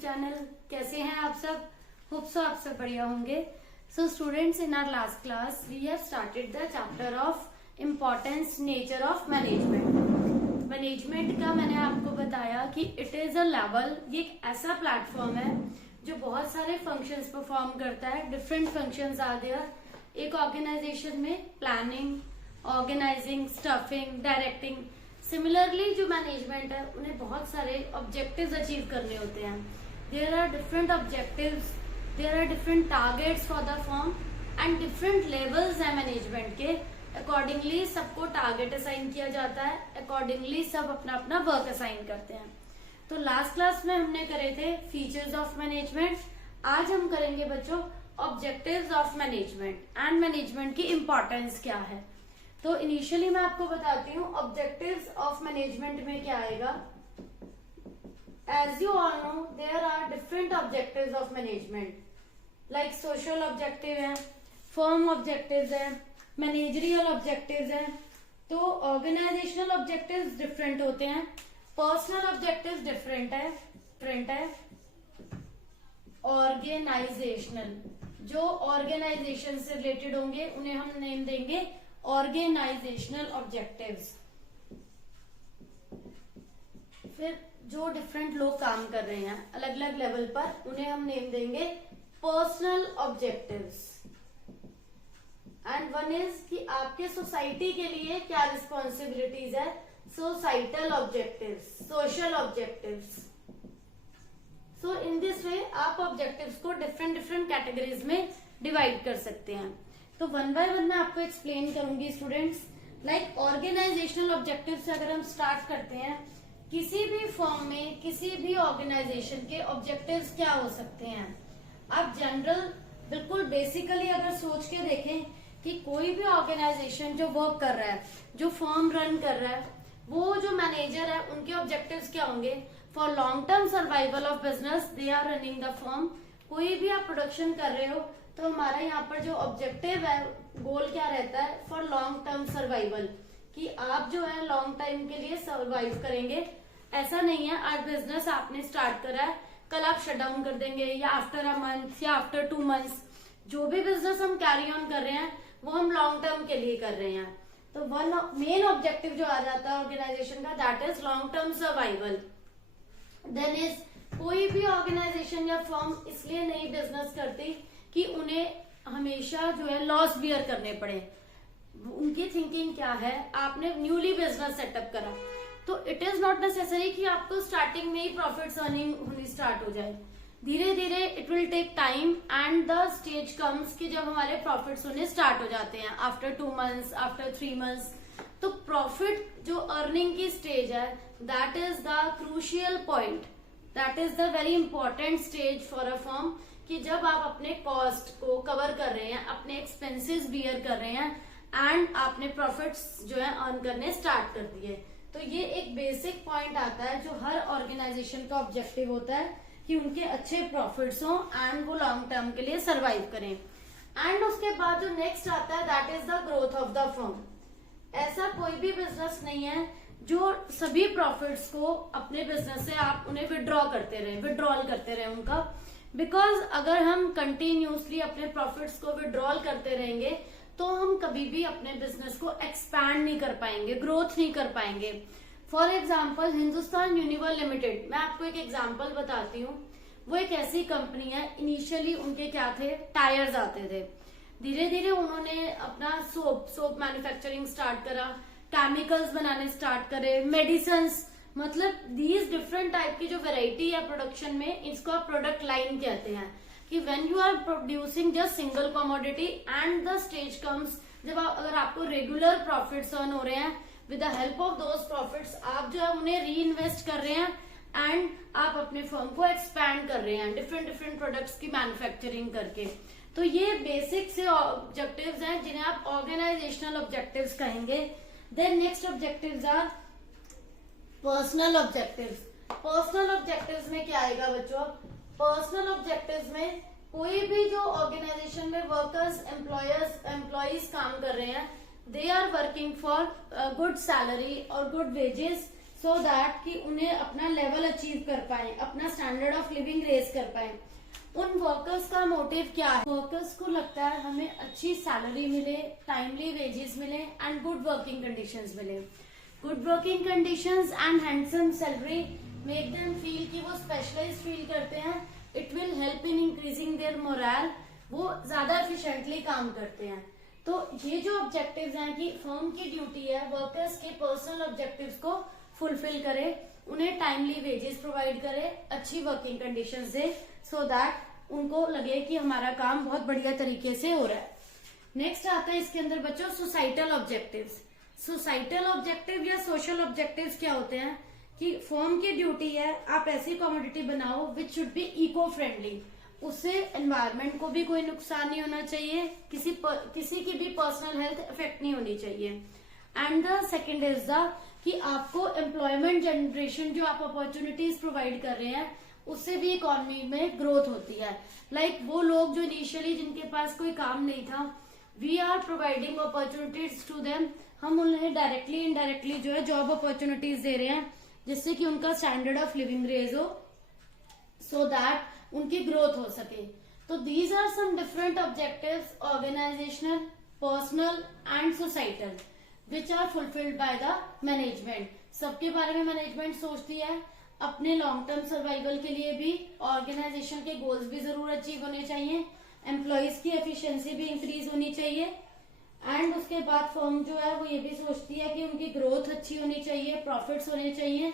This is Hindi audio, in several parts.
चैनल। कैसे हैं आप सब? होप सो आप सब बढ़िया होंगे। So students, in our last class we have started the chapter of importance nature of management. Management का मैंने आपको बताया कि इट इज अ लेवल, ये एक ऐसा प्लेटफॉर्म है जो बहुत सारे फंक्शंस परफॉर्म करता है। डिफरेंट फंक्शंस आर देयर एक ऑर्गेनाइजेशन में: planning, organising, staffing, directing. Similarly जो मैनेजमेंट है उन्हें बहुत सारे ऑब्जेक्टिव्स अचीव करने होते हैं। There are different objectives, there are different targets for the firm and different levels है मैनेजमेंट के। अकॉर्डिंगली सबको टारगेट असाइन किया जाता है, अकॉर्डिंगली सब अपना अपना वर्क असाइन करते हैं। तो लास्ट क्लास में हमने करे थे फीचर्स ऑफ मैनेजमेंट। आज हम करेंगे बच्चों objectives of management and management की इम्पोर्टेंस क्या है। तो इनिशियली मैं आपको बताती हूँ ऑब्जेक्टिव्स ऑफ मैनेजमेंट में क्या आएगा। As you all know there are different objectives of management, like social objective है, फर्म ऑब्जेक्टिव्स है, मैनेजरियल ऑब्जेक्टिव्स है। तो ऑर्गेनाइजेशनल ऑब्जेक्टिव्स डिफरेंट होते हैं, पर्सनल ऑब्जेक्टिव्स डिफरेंट है। ऑर्गेनाइजेशनल, जो ऑर्गेनाइजेशन से रिलेटेड होंगे उन्हें हम नेम देंगे ऑर्गेनाइजेशनल ऑब्जेक्टिव्स। फिर जो डिफरेंट लोग काम कर रहे हैं अलग अलग लेवल पर, उन्हें हम नेम देंगे personal objectives. And one is कि आपके सोसाइटी के लिए क्या रिस्पॉन्सिबिलिटीज है, societal objectives, social objectives. So in this way आप ऑब्जेक्टिव्स को डिफरेंट डिफरेंट कैटेगरीज में डिवाइड कर सकते हैं। तो वन बाय वन मैं आपको एक्सप्लेन करूंगी स्टूडेंट्स। लाइक ऑर्गेनाइजेशनल ऑब्जेक्टिव से अगर हम स्टार्ट करते हैं, किसी भी फर्म में किसी भी ऑर्गेनाइजेशन के ऑब्जेक्टिव्स क्या हो सकते हैं। आप जनरल बिल्कुल बेसिकली अगर सोच के देखें कि कोई भी ऑर्गेनाइजेशन जो वर्क कर रहा है, जो फर्म रन कर रहा है, वो जो मैनेजर है उनके ऑब्जेक्टिव्स क्या होंगे। For long term survival of business they are running the firm. कोई भी आप प्रोडक्शन कर रहे हो तो हमारा यहाँ पर जो ऑब्जेक्टिव है, गोल क्या रहता है, फॉर लॉन्ग टर्म सर्वाइवल, कि आप जो है लॉन्ग टाइम के लिए सर्वाइव करेंगे। ऐसा नहीं है आज बिजनेस आपने स्टार्ट करा है कल आप शट डाउन कर देंगे, या आफ्टर अ मंथ या आफ्टर 2 मंथ्स। जो भी बिजनेस हम कैरी ऑन कर रहे हैं वो हम लॉन्ग टर्म के लिए कर रहे हैं। तो वन मेन ऑब्जेक्टिव जो आ जाता है ऑर्गेनाइजेशन का, that is long term survival. Then is कोई भी ऑर्गेनाइजेशन या फर्म इसलिए नहीं बिजनेस करती कि उन्हें हमेशा जो है लॉस बियर करने पड़े। उनकी थिंकिंग क्या है, आपने न्यूली बिजनेस सेटअप करा तो इट इज नॉट नेसेसरी कि आपको स्टार्टिंग में ही प्रॉफिट्स अर्निंग होनी स्टार्ट हो जाए। धीरे धीरे it will take time and the stage comes कि जब हमारे प्रॉफिट्स होने स्टार्ट हो जाते हैं आफ्टर 2 मंथ्स, आफ्टर 3 मंथ्स। तो प्रॉफिट जो अर्निंग की स्टेज है, that is the crucial point, that is the very important stage for a firm, कि जब आप अपने कॉस्ट को कवर कर रहे हैं, अपने एक्सपेंसेस बियर कर रहे हैं एंड आपने प्रॉफिट्स जो है अर्न करने स्टार्ट कर दिए। तो ये एक बेसिक पॉइंट आता है जो हर ऑर्गेनाइजेशन का ऑब्जेक्टिव होता है कि उनके अच्छे प्रॉफिट्स हों एंड वो लॉन्ग टर्म के लिए सर्वाइव करें। एंड उसके बाद जो नेक्स्ट आता है that is the growth of the firm. ऐसा कोई भी बिजनेस नहीं है जो सभी प्रॉफिट्स को अपने बिजनेस से आप उन्हें विड्रॉल करते रहे उनका। बिकॉज अगर हम कंटिन्यूसली अपने प्रॉफिट्स को विड्रॉल करते रहेंगे तो हम कभी भी अपने बिजनेस को एक्सपैंड नहीं कर पाएंगे, ग्रोथ नहीं कर पाएंगे। फॉर एग्जाम्पल हिंदुस्तान यूनिवर लिमिटेड, मैं आपको एक एग्जाम्पल बताती हूँ। वो एक ऐसी कंपनी है, इनिशियली उनके क्या थे, टायर्स आते थे। धीरे धीरे उन्होंने अपना सोप मैन्युफैक्चरिंग स्टार्ट करा, केमिकल्स बनाने स्टार्ट करे, मेडिसिन्स, मतलब दीज डिफरेंट टाइप की जो वेराइटी है प्रोडक्शन में, इसको आप प्रोडक्ट लाइन कहते हैं। कि when you are producing just single commodity and the stage comes जब अगर आपको रेगुलर प्रॉफिट्स अर्न हो रहे हैं, with the help of those profits आप जो है उन्हें री इन्वेस्ट कर रहे हैं एंड आप अपने फर्म को एक्सपैंड कर रहे हैं डिफरेंट डिफरेंट प्रोडक्ट्स की मैन्युफैक्चरिंग करके। तो ये बेसिक से ऑब्जेक्टिव्स हैं जिन्हें आप ऑर्गेनाइजेशनल ऑब्जेक्टिव्स कहेंगे। Then next objectives are personal objectives. Personal objectives में क्या आएगा बच्चों, पर्सनल ऑब्जेक्टिव्स में कोई भी जो ऑर्गेनाइजेशन में वर्कर्स एम्प्लॉयज काम कर रहे हैं, they are working for good salary और गुड वेजेस सो दैट कि उन्हें अपना लेवल अचीव कर पाए, अपना स्टैंडर्ड ऑफ लिविंग रेज कर पाए। उन वर्कर्स का मोटिव क्या है? वर्कर्स को लगता है हमें अच्छी सैलरी मिले, टाइमली वेजेस मिले एंड गुड वर्किंग कंडीशंस मिले। Good working conditions and handsome salary make them feel कि वो स्पेशलाइज फील करते हैं। It will help in increasing there moral, वो ज्यादा एफिशिएंटली काम करते हैं। तो ये जो ऑब्जेक्टिव्स हैं कि फर्म की ड्यूटी है वर्कर्स के पर्सनल ऑब्जेक्टिव्स को फुलफिल करे, उन्हें टाइमली वेजेस प्रोवाइड करे, अच्छी working conditions they, so that उनको लगे कि हमारा काम बहुत बढ़िया तरीके से हो रहा है। नेक्स्ट आता है इसके अंदर बच्चों सोसाइटल ऑब्जेक्टिव्स। सोसाइटल ऑब्जेक्टिव या सोशल ऑब्जेक्टिव्स क्या होते हैं कि फर्म की ड्यूटी है आप ऐसी कमोडिटी बनाओ which should be eco friendly, उससे एनवायरनमेंट को भी कोई नुकसान नहीं होना चाहिए, किसी की भी पर्सनल हेल्थ इफेक्ट नहीं होनी चाहिए। And the second is the कि आपको एम्प्लॉयमेंट जनरेशन जो आप अपॉर्चुनिटीज प्रोवाइड कर रहे हैं उससे भी इकोनॉमी में ग्रोथ होती है। लाइक वो लोग जो इनिशियली जिनके पास कोई काम नहीं था, we are providing opportunities to them, हम उन्हें डायरेक्टली इनडायरेक्टली जो है जॉब अपॉर्चुनिटीज दे रहे हैं जिससे कि उनका स्टैंडर्ड ऑफ लिविंग रेज हो, सो दैट उनकी ग्रोथ हो सके। तो these are some different objectives organisational, personal and societal which are fulfilled by the management. सबके बारे में मैनेजमेंट सोचती है, अपने लॉन्ग टर्म सर्वाइवल के लिए भी ऑर्गेनाइजेशन के गोल्स भी जरूर अचीव होने चाहिए, एम्प्लॉयज की एफिशिएंसी भी इंक्रीज होनी चाहिए एंड उसके बाद फर्म जो है वो ये भी सोचती है कि उनकी ग्रोथ अच्छी होनी चाहिए, प्रॉफिट्स होने चाहिए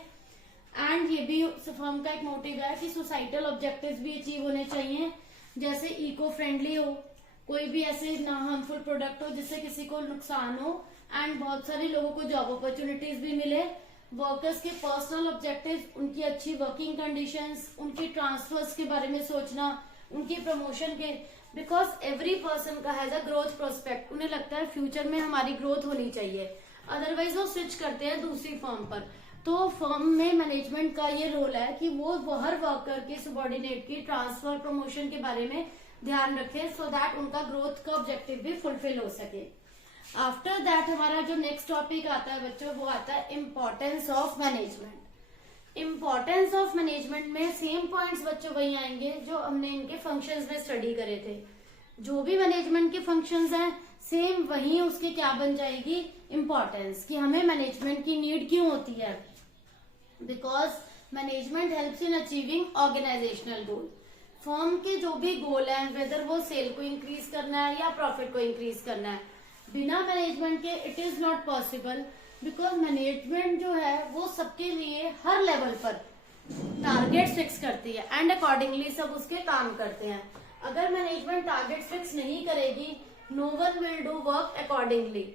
एंड ये भी फर्म का एक मोटिव है कि सोसाइटल ऑब्जेक्टिव्स भी अचीव होने चाहिए, जैसे इको फ्रेंडली हो, कोई भी ऐसे ना हार्मफुल प्रोडक्ट हो जिससे किसी को नुकसान हो एंड बहुत सारे लोगों को जॉब अपॉर्चुनिटीज भी मिले। वर्कर्स के पर्सनल ऑब्जेक्टिव्स, उनकी अच्छी वर्किंग कंडीशंस, उनकी ट्रांसफर्स के बारे में सोचना, उनकी प्रमोशन के, बिकॉज एवरी पर्सन का हैज अ ग्रोथ प्रोस्पेक्ट, उन्हें लगता है फ्यूचर में हमारी ग्रोथ होनी चाहिए, अदरवाइज वो स्विच करते हैं दूसरी फर्म पर। तो फर्म में मैनेजमेंट का ये रोल है कि वो हर वर्कर के सबॉर्डिनेट की ट्रांसफर प्रमोशन के बारे में ध्यान रखे, सो दैट उनका ग्रोथ का ऑब्जेक्टिव भी फुलफिल हो सके। आफ्टर दैट हमारा जो नेक्स्ट टॉपिक आता है बच्चों वो आता है importance of management. Importance of management में सेम पॉइंट्स बच्चों वही आएंगे जो हमने इनके फंक्शंस में स्टडी करे थे। जो भी मैनेजमेंट के फंक्शंस हैं सेम वही उसके क्या बन जाएगी, इम्पोर्टेंस, कि हमें मैनेजमेंट की नीड क्यों होती है, because management helps in achieving organisational goal. Firm के जो भी गोल है, वेदर वो सेल को इंक्रीज करना है या प्रॉफिट को इंक्रीज करना है, बिना मैनेजमेंट के it is not possible, because management जो है वो सबके लिए हर लेवल पर टारगेट फिक्स करती है एंड अकॉर्डिंगली सब उसके काम करते हैं। अगर मैनेजमेंट टारगेट फिक्स नहीं करेगी, no one will do work accordingly.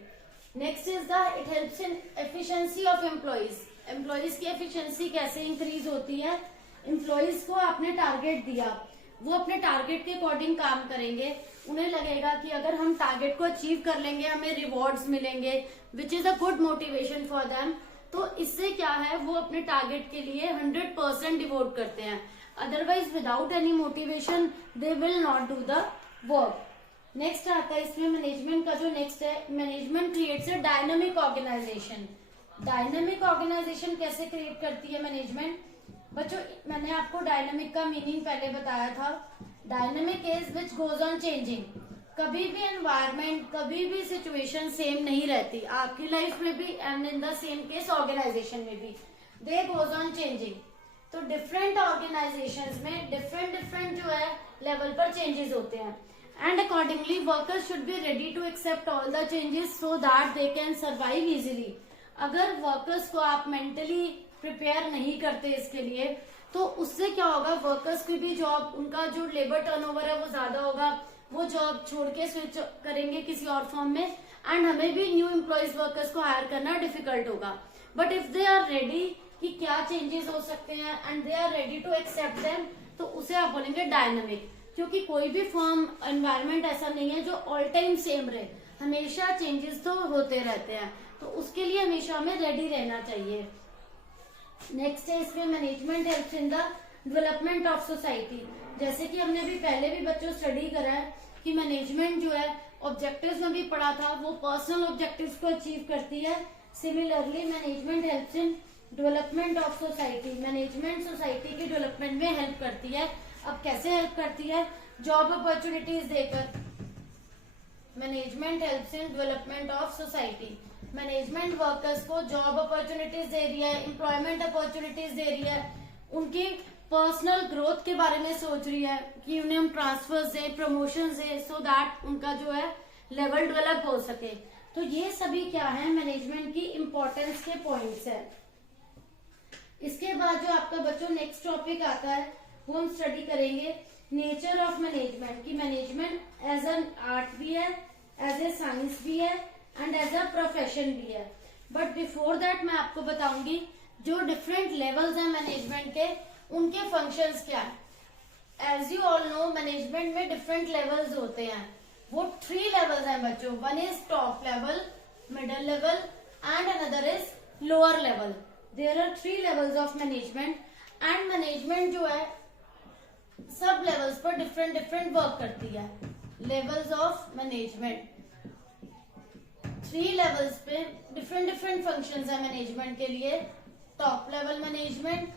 Next is the it helps in efficiency of employees. Employees की एफिशिएंसी कैसे इंक्रीज होती है, एम्प्लॉयज को आपने टारगेट दिया, वो अपने टारगेट के अकॉर्डिंग काम करेंगे, उन्हें लगेगा कि अगर हम टारगेट को अचीव कर लेंगे हमें रिवॉर्ड्स मिलेंगे, which is a good motivation for them. तो इससे क्या है, वो अपने टारगेट के लिए 100% डिवोट करते हैं, otherwise without any motivation they will not do the work. Next आता है इसमें मैनेजमेंट का जो नेक्स्ट है, management creates a dynamic organisation. Dynamic organisation कैसे क्रिएट करती है मैनेजमेंट? बच्चों मैंने आपको डायनामिक का मीनिंग पहले बताया था। Dynamic is which goes on changing. कभी भी एनवायरमेंट, कभी भी सिचुएशन सेम नहीं रहती, आपकी लाइफ में भी and in the same case organisation में भी, दे गोज ऑन चेंजिंग। तो डिफरेंट ऑर्गेनाइजेशंस में डिफरेंट जो है लेवल पर चेंजेस होते हैं and accordingly workers should be ready to accept all the changes so that they can survive easily. अगर वर्कर्स को आप मेंटली प्रिपेयर नहीं करते इसके लिए तो उससे क्या होगा, वर्कर्स की भी जॉब, उनका जो लेबर टर्नओवर है वो ज्यादा होगा, वो जॉब छोड़ के स्विच करेंगे किसी और फर्म में एंड हमें भी न्यू एम्प्लॉयज वर्कर्स को हायर करना डिफिकल्ट होगा। But if they are ready कि क्या चेंजेस हो सकते हैं and they are ready to accept them, तो उसे आप बोलेंगे डायनामिक। क्योंकि कोई भी फर्म एनवायरमेंट ऐसा नहीं है जो ऑल टाइम सेम रहे, हमेशा चेंजेस तो होते रहते हैं, तो उसके लिए हमेशा हमें रेडी रहना चाहिए। नेक्स्ट है इसमें management helps in the development of society. जैसे कि हमने भी पहले भी बच्चों स्टडी करा है कि मैनेजमेंट जो है ऑब्जेक्टिव्स में भी पढ़ा था, वो पर्सनल ऑब्जेक्टिव्स को अचीव करती है। Similarly management helps in development of society, management society की डेवलपमेंट में हेल्प करती है। अब कैसे हेल्प करती है? जॉब अपॉर्चुनिटीज देकर। Management helps in development of society. Management workers को जॉब अपॉर्चुनिटीज दे रही है, एम्प्लॉयमेंट अपॉर्चुनिटीज दे रही है, उनकी पर्सनल ग्रोथ के बारे में सोच रही है कि उन्हें हम ट्रांसफर्स दें, प्रमोशंस दें, सो दैट उनका जो है लेवल डेवलप हो सके। तो ये सभी क्या है, मैनेजमेंट की इंपॉर्टेंस के पॉइंट्स है। इसके बाद जो आपका बच्चों नेक्स्ट टॉपिक आता है वो हम स्टडी करेंगे नेचर ऑफ मैनेजमेंट, कि मैनेजमेंट एज एन आर्ट भी है, एज ए साइंस भी है एंड एज अ प्रोफेशन भी है। बट बिफोर दैट मैं आपको बताऊंगी जो डिफरेंट लेवल्स हैं मैनेजमेंट के, उनके फंक्शंस क्या है। As you all know management में डिफरेंट लेवल्स होते हैं। वो 3 लेवल्स हैं बच्चों। One is top level, middle level and another is lower level. There are 3 levels of management and management जो है सब लेवल्स पर डिफरेंट डिफरेंट वर्क करती है। लेवल्स ऑफ मैनेजमेंट 3 लेवल्स पे डिफरेंट डिफरेंट फंक्शंस है मैनेजमेंट के लिए। Top level management,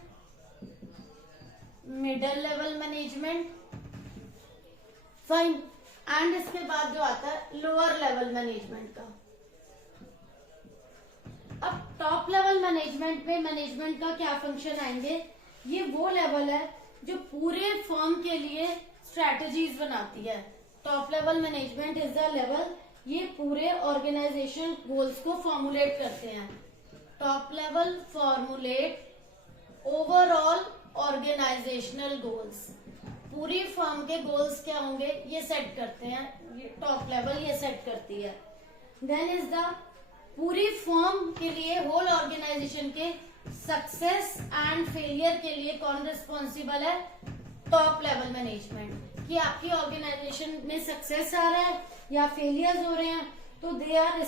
middle level management, fine, and इसके बाद जो आता है लोअर लेवल मैनेजमेंट का। अब टॉप लेवल मैनेजमेंट में मैनेजमेंट का क्या फंक्शन आएंगे? ये वो लेवल है जो पूरे फर्म के लिए स्ट्रेटजीज बनाती है। Top level management is the level, ये पूरे ऑर्गेनाइजेशन गोल्स को फॉर्मुलेट करते हैं। Top level formulate overall organisational goals. पूरी फर्म के गोल्स क्या होंगे ये सेट करते हैं, ये टॉप लेवल ये सेट करती है। देन इज द पूरी फर्म के लिए होल ऑर्गेनाइजेशन के सक्सेस एंड फेलियर के लिए कौन रिस्पॉन्सिबल है? Top level management. कि आपकी ऑर्गेनाइजेशन में सक्सेस आ रहा है या फेलियर्स हो रहे हैं तो they are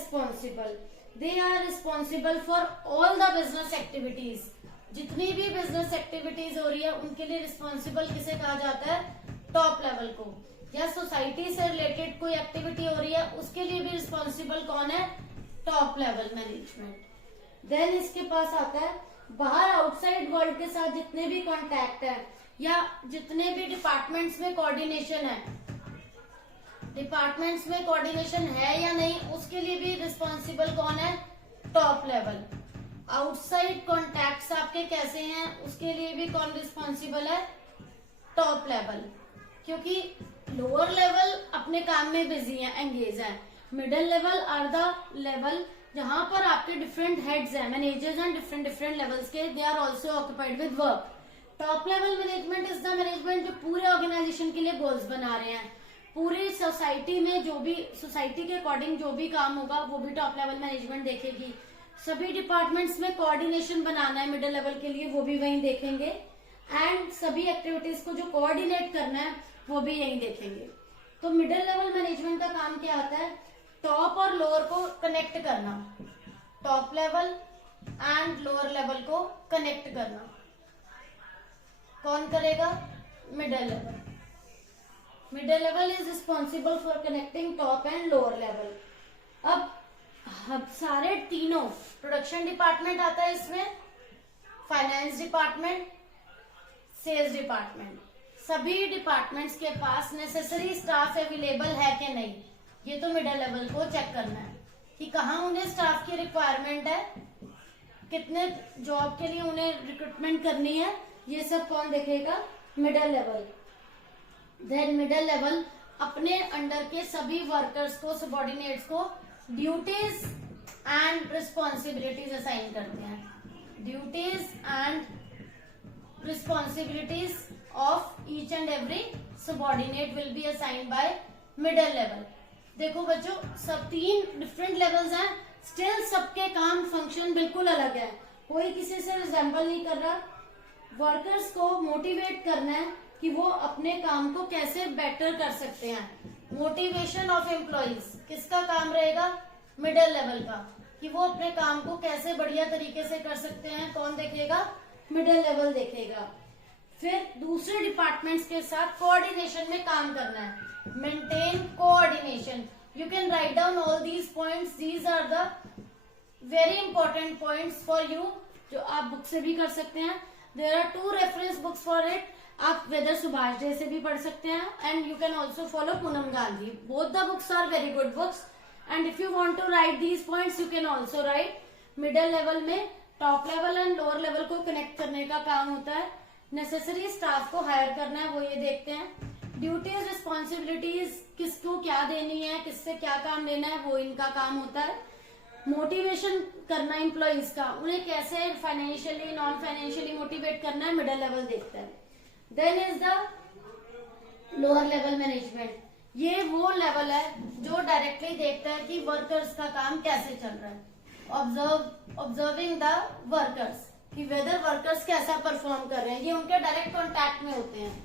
responsible for all the business activities. जितनी भी बिजनेस एक्टिविटीज हो रही है उनके लिए रिस्पॉन्सिबल किसे कहा जाता है? टॉप लेवल को। या सोसाइटी से रिलेटेड कोई एक्टिविटी हो रही है उसके लिए भी रिस्पॉन्सिबल कौन है? Top level management. देन इसके पास आता है बाहर आउटसाइड वर्ल्ड के साथ जितने भी कॉन्टैक्ट है या जितने भी डिपार्टमेंट्स में कोऑर्डिनेशन है, डिपार्टमेंट्स में कोऑर्डिनेशन है या नहीं उसके लिए भी रिस्पॉन्सिबल कौन है? Top level. आउटसाइड कॉन्टैक्ट्स आपके कैसे हैं उसके लिए भी कौन रिस्पॉन्सिबल है? Top level. क्योंकि लोअर लेवल अपने काम में बिजी है, एंगेज है। Middle level are the level जहां पर आपके डिफरेंट हेड्स हैं, managers and different different levels के, they are also occupied with work. Top level management is the management जो पूरे ऑर्गेनाइजेशन के लिए गोल्स बना रहे हैं। पूरी सोसाइटी में जो भी सोसाइटी के अकॉर्डिंग जो भी काम होगा वो भी टॉप लेवल मैनेजमेंट देखेगी। सभी डिपार्टमेंट्स में कोऑर्डिनेशन बनाना है मिडिल लेवल के लिए, वो भी वहीं देखेंगे। एंड सभी एक्टिविटीज को जो कोऑर्डिनेट करना है वो भी यहीं देखेंगे। तो मिडिल लेवल मैनेजमेंट का काम क्या होता है? टॉप और लोअर को कनेक्ट करना, top level and lower level को कनेक्ट करना। कौन करेगा? Middle level. Middle level is responsible for connecting top and lower level. अब सारे तीनों, प्रोडक्शन डिपार्टमेंट आता है इसमें, फाइनेंस डिपार्टमेंट, सेल्स डिपार्टमेंट, सभी डिपार्टमेंट्स के पास नेसेसरी स्टाफ अवेलेबल है कि नहीं, ये तो मिडिल लेवल को चेक करना है कि कहाँ उन्हें स्टाफ की रिक्वायरमेंट है, कितने जॉब के लिए उन्हें रिक्रूटमेंट करनी है, ये सब कौन देखेगा? Middle level. Then middle level अपने अंडर के सभी वर्कर्स को, सबॉर्डिनेट्स को ड्यूटीज एंड रिस्पॉन्सिबिलिटीज असाइन करते हैं। Duties and responsibilities of each and every subordinate will be assigned by middle level. देखो बच्चों, सब 3 डिफरेंट लेवल्स हैं, स्टिल सबके काम फंक्शन बिल्कुल अलग है, कोई किसी से रिजेंबल नहीं कर रहा। वर्कर्स को मोटिवेट करना है कि वो अपने काम को कैसे बेटर कर सकते हैं। मोटिवेशन ऑफ एम्प्लॉइज किसका काम रहेगा? मिडिल लेवल का, कि वो अपने काम को कैसे बढ़िया तरीके से कर सकते हैं, कौन देखेगा? मिडिल लेवल देखेगा। फिर दूसरे डिपार्टमेंट्स के साथ कोऑर्डिनेशन में काम करना है, maintain coordination. You can write down all these points, these are the very important points for you जो आप बुक से भी कर सकते हैं. There are 2 reference books for it. आप वेदर सुभाष डे से भी पढ़ सकते हैं, and you can also follow Poonam Gandhi. Both the books are very good books, and if you want to write these points you can also right. Middle level में top level and lower level को कनेक्ट करने का काम होता है. नेसेसरी स्टाफ को हायर करना है, वो ये देखते हैं. ड्यूटीज रिस्पॉन्सिबिलिटीज किसको क्या देनी है, किससे क्या काम लेना है, वो इनका काम होता है. मोटिवेशन करना एम्प्लॉइज का, उन्हें कैसे फाइनेंशियली नॉन फाइनेंशियली मोटिवेट करना है, मिडिल लेवल देखता है. Then is the lower level management. ये वो लेवल है जो डायरेक्टली देखता है कि वर्कर्स का काम कैसे चल रहा है. ऑब्जर्विंग द वर्कर्स, कि वेदर वर्कर्स कैसा परफॉर्म कर रहे हैं. ये उनके डायरेक्ट कांटेक्ट में होते हैं.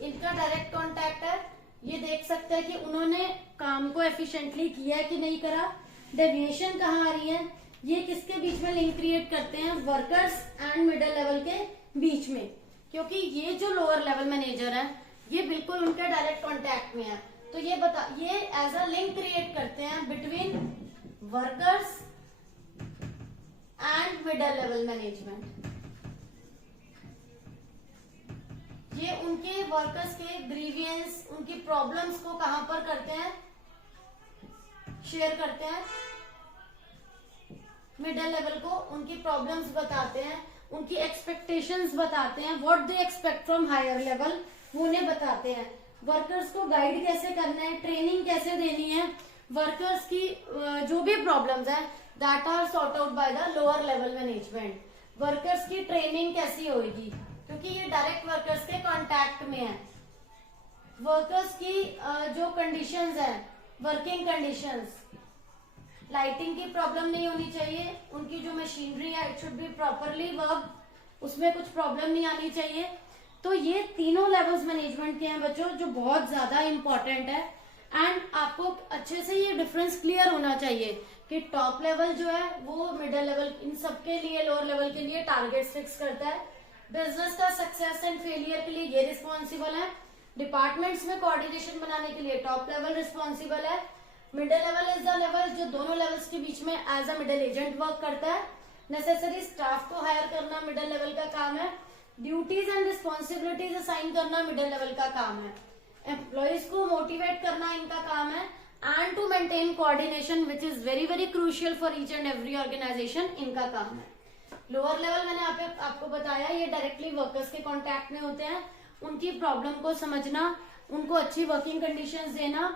इनका डायरेक्ट कांटेक्ट है. ये देख सकते हैं कि उन्होंने काम को एफिशिएंटली किया है कि नहीं करा. डेविएशन कहाँ आ रही है, ये किसके बीच में लिंक क्रिएट करते हैं, वर्कर्स एंड मिडिल लेवल के बीच में. क्योंकि ये जो लोअर लेवल मैनेजर है ये बिल्कुल उनके डायरेक्ट कांटेक्ट में है. तो ये एज अ लिंक क्रिएट करते हैं between workers and middle level management. ये उनके वर्कर्स के ग्रीवियंस, उनकी प्रॉब्लम्स को कहां पर करते हैं, शेयर करते हैं. मिडिल लेवल को उनकी प्रॉब्लम्स बताते हैं, उनकी एक्सपेक्टेशंस बताते हैं. What they expect from higher level वो उन्हें बताते हैं. वर्कर्स को गाइड कैसे करना है, ट्रेनिंग कैसे देनी है. वर्कर्स की जो भी प्रॉब्लम्स है that are sort out by the lower level management. Workers की ट्रेनिंग कैसी होगी, क्योंकि ये डायरेक्ट वर्कर्स के कांटेक्ट में है. वर्कर्स की जो कंडीशंस है, वर्किंग कंडीशंस, लाइटिंग की प्रॉब्लम नहीं होनी चाहिए. उनकी जो मशीनरी है it should be properly work, उसमें कुछ प्रॉब्लम नहीं आनी चाहिए. तो ये तीनों लेवल्स मैनेजमेंट के हैं बच्चों, जो बहुत ज्यादा इंपॉर्टेंट है. एंड आपको अच्छे से ये डिफरेंस क्लियर होना चाहिए कि टॉप लेवल जो है वो मिडिल लेवल, इन सबके लिए, लोअर लेवल के लिए टारगेट फिक्स करता है. बिजनेस का सक्सेस एंड फेलियर के लिए ये रिस्पॉन्सिबल है. डिपार्टमेंट्स में कोऑर्डिनेशन बनाने के लिए टॉप लेवल रिस्पॉन्सिबल है. Middle level is the level जो दोनों लेवल्स के बीच में as a middle agent work करता है. नेसेसरी स्टाफ को हायर करना मिडिल लेवल का काम है. ड्यूटीज एंड रिस्पॉन्सिबिलिटीज असाइन करना मिडिल लेवल का काम है. एम्प्लॉइज को मोटिवेट करना इनका काम है. And to maintain coordination which is very very crucial for each and every organisation, इनका काम है. लोअर लेवल मैंने आपको बताया, ये डायरेक्टली वर्कर्स के कांटेक्ट में होते हैं. उनकी प्रॉब्लम को समझना, उनको अच्छी वर्किंग कंडीशंस देना,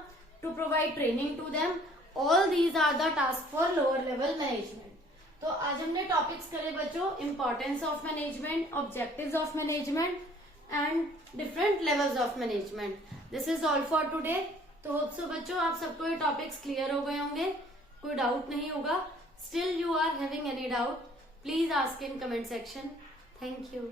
to provide training to them. All these are the task for lower level management. तो आज हमने टॉपिक्स करे बच्चों, importance of management, objectives of management and different levels of management. This is all for today. तो होप सो बच्चों आप सबको ये टॉपिक्स क्लियर हो गए होंगे, कोई डाउट नहीं होगा. Still you are having any doubt, please ask in comment section. Thank you.